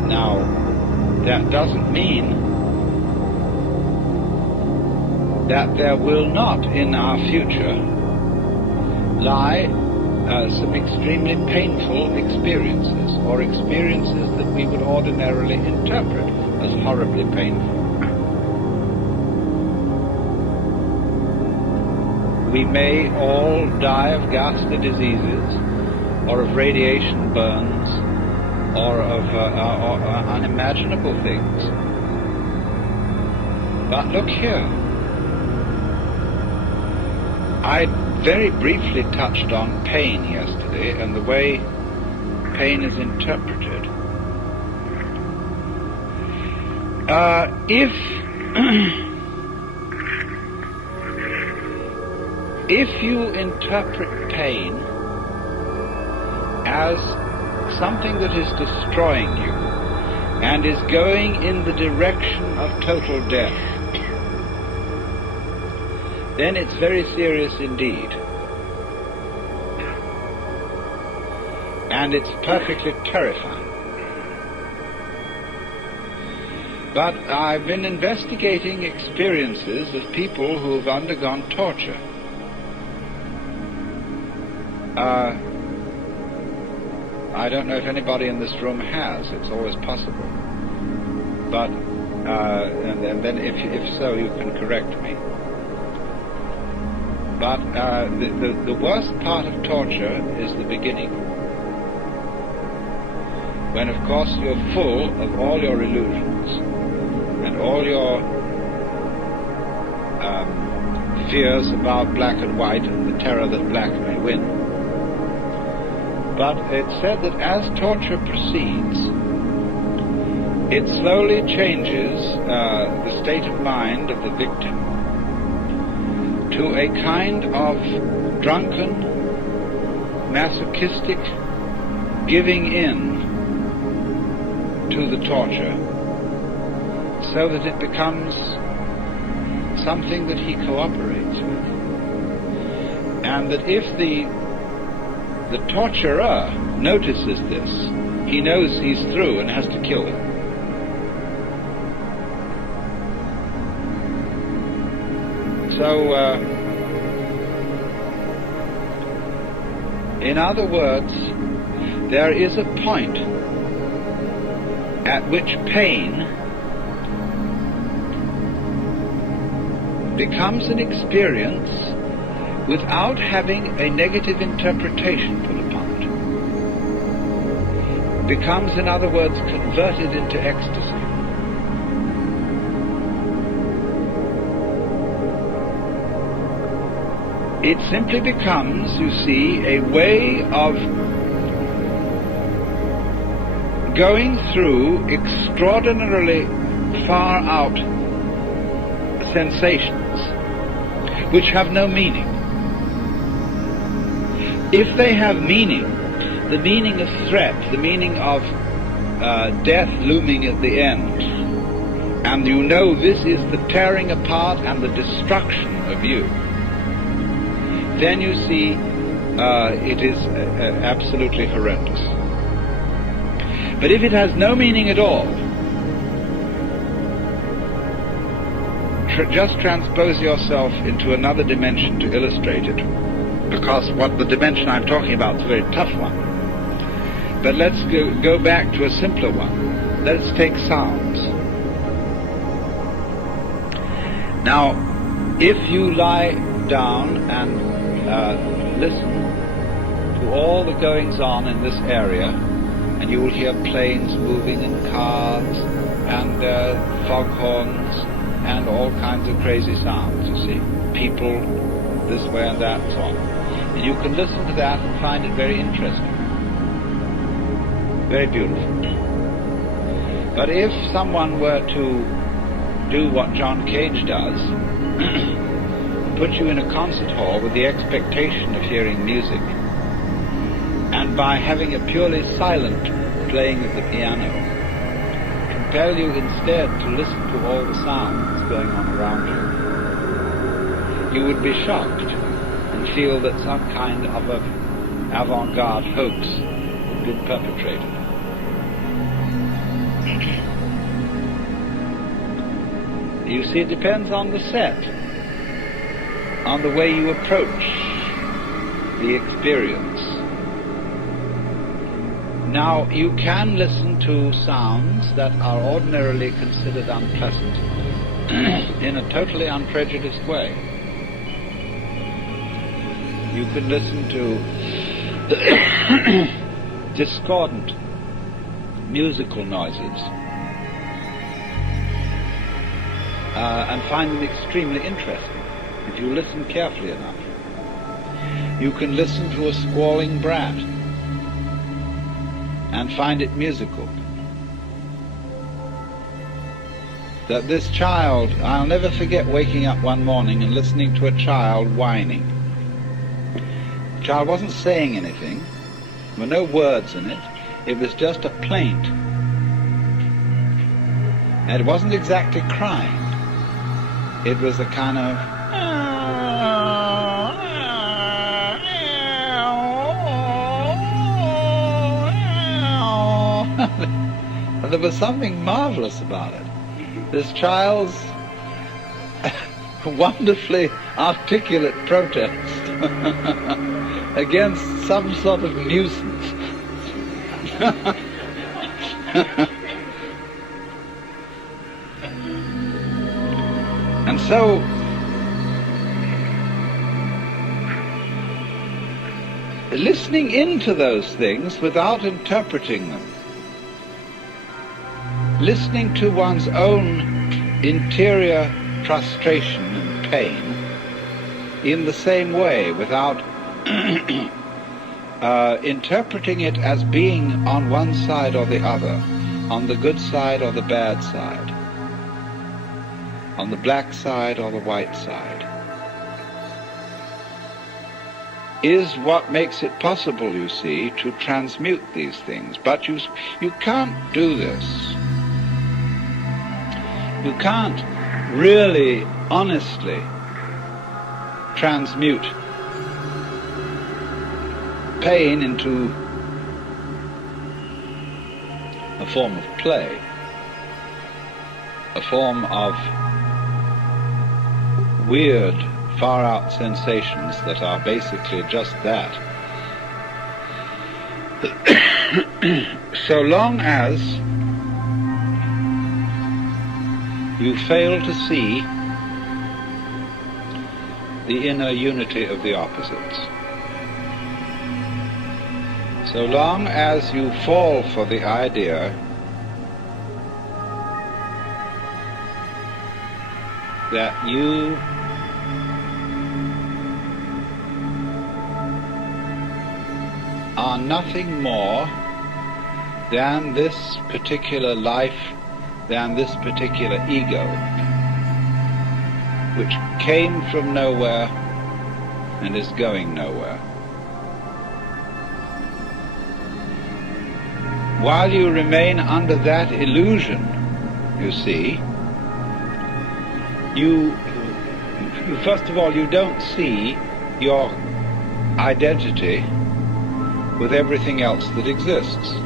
Now, that doesn't mean that there will not in our future lie some extremely painful experiences, or experiences that we would ordinarily interpret as horribly painful. We may all die of ghastly diseases, or of radiation burns, or of unimaginable things. But look here. I very briefly touched on pain yesterday and the way pain is interpreted. If you interpret pain as something that is destroying you and is going in the direction of total death, then it's very serious indeed. And it's perfectly terrifying. But I've been investigating experiences of people who have undergone torture. I don't know if anybody in this room has. It's always possible. But, and then if so, you can correct me. But the worst part of torture is the beginning. When, of course, you're full of all your illusions and all your fears about black and white and the terror that black may win. But it's said that as torture proceeds, it slowly changes the state of mind of the victim to a kind of drunken, masochistic giving in to the torture, so that it becomes something that he cooperates with. And that if the torturer notices this, he knows he's through and has to kill him. So, in other words, there is a point at which pain becomes an experience without having a negative interpretation put upon it. Becomes, in other words, converted into ecstasy. It simply becomes, you see, a way of going through extraordinarily far out sensations which have no meaning. If they have meaning, the meaning of threat, the meaning of death looming at the end, and you know this is the tearing apart and the destruction of you, then you see it is absolutely horrendous. But if it has no meaning at all, just transpose yourself into another dimension to illustrate it, because what the dimension I'm talking about is a very tough one. But let's go back to a simpler one. Let's take sounds. Now, if you lie down and listen to all the goings on in this area, and you will hear planes moving and cars and foghorns and all kinds of crazy sounds, you see, people this way and that and so on. And you can listen to that and find it very interesting, very beautiful. But if someone were to do what John Cage does, put you in a concert hall with the expectation of hearing music, and by having a purely silent playing of the piano, compel you instead to listen to all the sounds going on around you, you would be shocked and feel that some kind of an avant-garde hoax had been perpetrated. You see, it depends on the set, on the way you approach the experience. Now, you can listen to sounds that are ordinarily considered unpleasant in a totally unprejudiced way. You can listen to discordant musical noises and find them extremely interesting if you listen carefully enough. You can listen to a squalling brat and find it musical. That this child, I'll never forget waking up one morning and listening to a child whining. The child wasn't saying anything, there were no words in it, it was just a plaint. And it wasn't exactly crying, it was a kind of and there was something marvelous about it. This child's wonderfully articulate protest against some sort of nuisance And so, listening into those things without interpreting them, listening to one's own interior frustration and pain in the same way, without interpreting it as being on one side or the other, on the good side or the bad side, on the black side or the white side, is what makes it possible, you see, to transmute these things. But you can't do this. You can't really, honestly transmute pain into a form of play, a form of weird, far-out sensations that are basically just that. So long as you fail to see the inner unity of the opposites, so long as you fall for the idea that you are nothing more than this particular life, than this particular ego, which came from nowhere and is going nowhere. While you remain under that illusion, you see, you first of all, you don't see your identity with everything else that exists.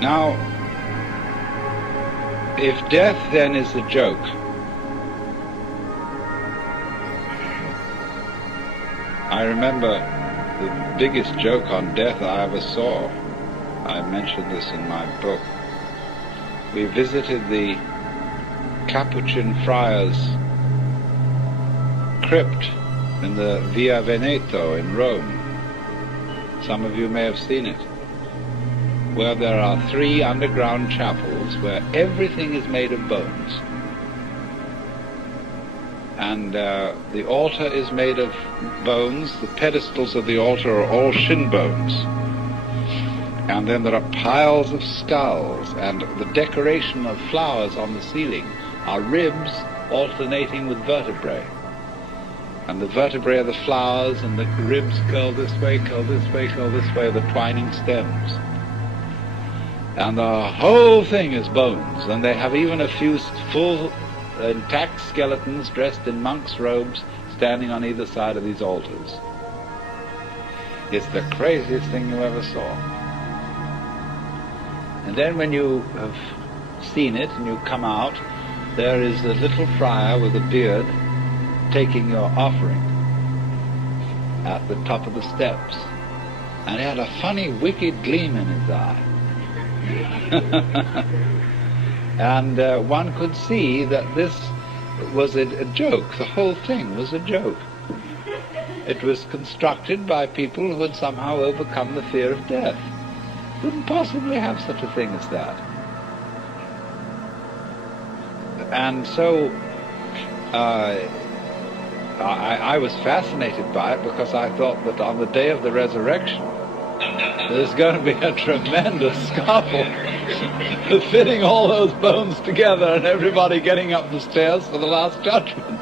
Now, if death then is a joke, I remember the biggest joke on death I ever saw. I mentioned this in my book. We visited the Capuchin friars' crypt in the Via Veneto in Rome. Some of you may have seen it, where there are 3 underground chapels where everything is made of bones. And the altar is made of bones. The pedestals of the altar are all shin bones. And then there are piles of skulls, and the decoration of flowers on the ceiling are ribs alternating with vertebrae. And the vertebrae are the flowers, and the ribs curl this way, curl this way, curl this way, the twining stems. And the whole thing is bones, and they have even a few full intact skeletons dressed in monks' robes standing on either side of these altars. It's the craziest thing you ever saw. And then when you have seen it and you come out, there is a little friar with a beard taking your offering at the top of the steps. And he had a funny, wicked gleam in his eye. And one could see that this was a joke. The whole thing was a joke. It was constructed by people who had somehow overcome the fear of death. Couldn't possibly have such a thing as that. And so I was fascinated by it, because I thought that on the day of the resurrection there's going to be a tremendous scuffle fitting all those bones together and everybody getting up the stairs for the Last Judgment.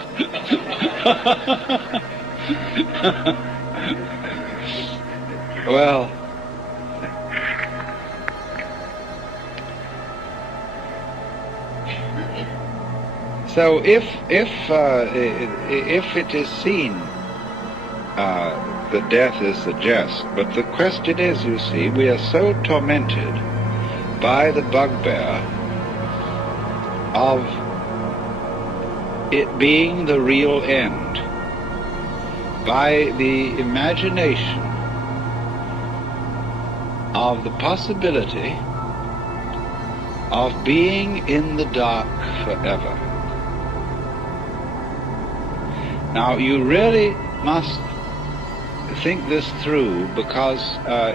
Well, so if it is seen that death is a jest, but the question is, you see, we are so tormented by the bugbear of it being the real end, by the imagination of the possibility of being in the dark forever. Now, you really must think this through, because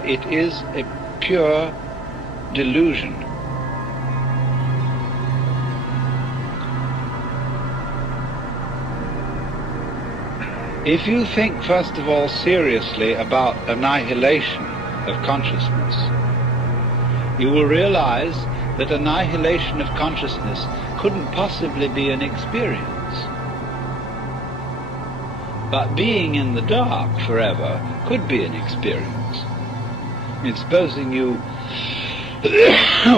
it is a pure delusion. If you think, first of all, seriously about annihilation of consciousness, you will realize that annihilation of consciousness couldn't possibly be an experience. But being in the dark forever could be an experience. I mean, supposing you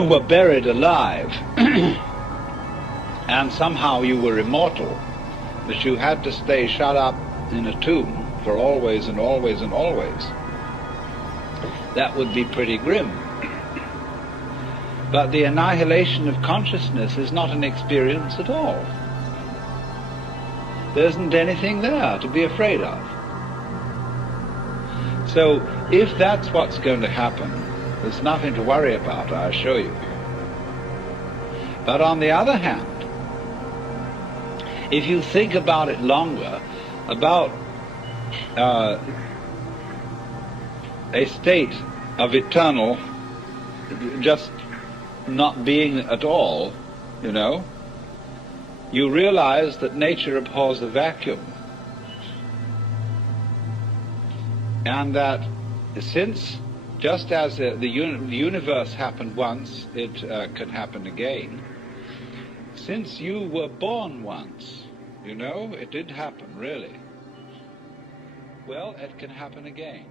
were buried alive and somehow you were immortal, that you had to stay shut up in a tomb for always and always and always, that would be pretty grim. But the annihilation of consciousness is not an experience at all. There isn't anything there to be afraid of. So if that's what's going to happen, there's nothing to worry about, I assure you. But on the other hand, if you think about it longer, about a state of eternal just not being at all, you know, you realize that nature abhors a vacuum. And that since, just as the universe happened once, it can happen again. Since you were born once, you know, it did happen, really. Well, it can happen again.